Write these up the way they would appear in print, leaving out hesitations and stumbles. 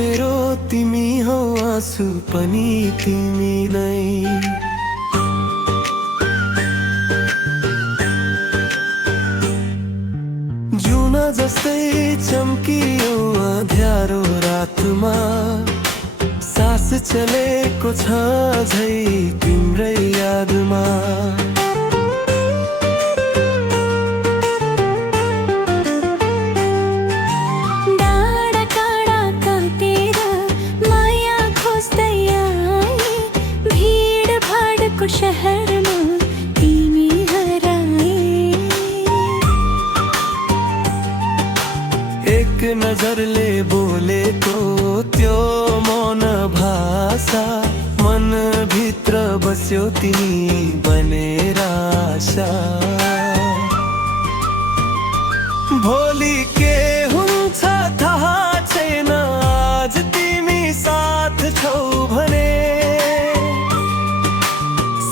मेरो तिमी हो, आँसु पनि तिमी नै। जुना जस्तै चम्कियो अँध्यारो रातमा, सास चलेको छ झै तिम्रै यादमा। शहरमा तिमी हराए, एक नजरले बोलेको त्यो मौन भाषा, मन भित्र बस्यो तिमी बनेर आशा। भोलि के हुन्छ थाहा छैन, आज तिमी साथ छौ भने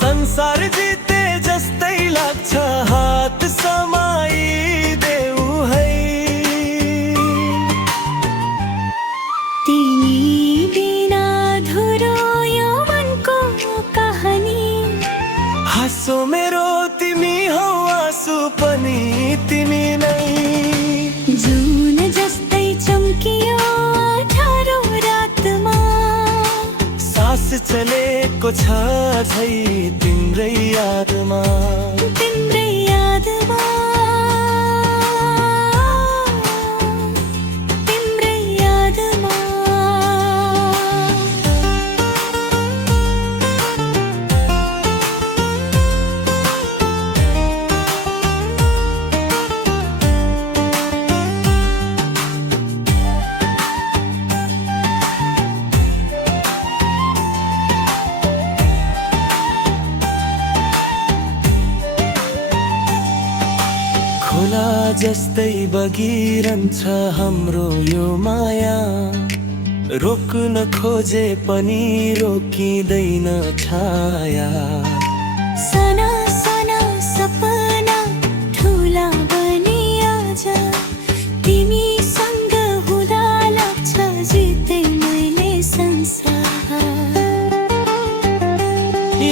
संसार जिते जस्तै लाग्छ, हात समाइदेऊ है। तिमी बिना अधुरो यो मनको कहानी। हाँसो मेरो तिमी हौ, आँसु पनि तिमी नै। जुन जस्तै चम्कियो अँध्यारो रातमा, सास चलेको छ झै तिम्रै यादमा। तिम्रै यादमा, तिम्रै यादमा। खोला जस्तै बगिरहन्छ हाम्रो यो माया, रोक्न खोजे पनि रोकिँदैन छाया। साना साना सपना ठुला बने आज, तिमीसँग हुँदा लाग्छ जित्दै मैले संसार।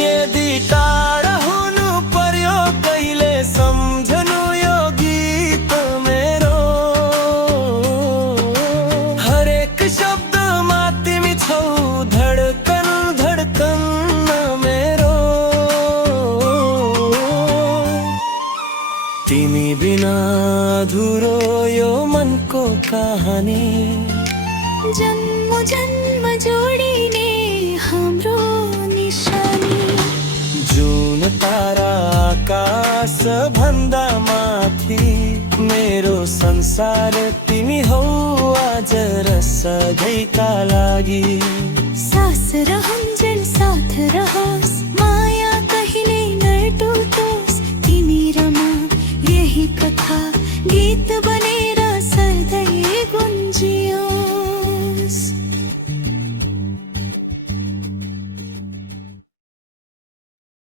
यदि टाढा हुनु पर्यो कहिले, सम्झनु यो गीत मेरो। हरेक शब्दमा तिमी छौ, धडकन धडकन मेरो। तिमी बिना अधुरो यो मनको कहानी। जन्म जन्म जोडिने हाम्रो निशानी। जुन तारा आकाश भन्दा माथि, मेरो संसार तिमी हौ आज र सधैँका लागि। सास रहन्जेल साथ रहोस्, माया कहिले नटुटोस्, तिमी र म यही कथा गीत बनेर सधैँ गुन्जियो।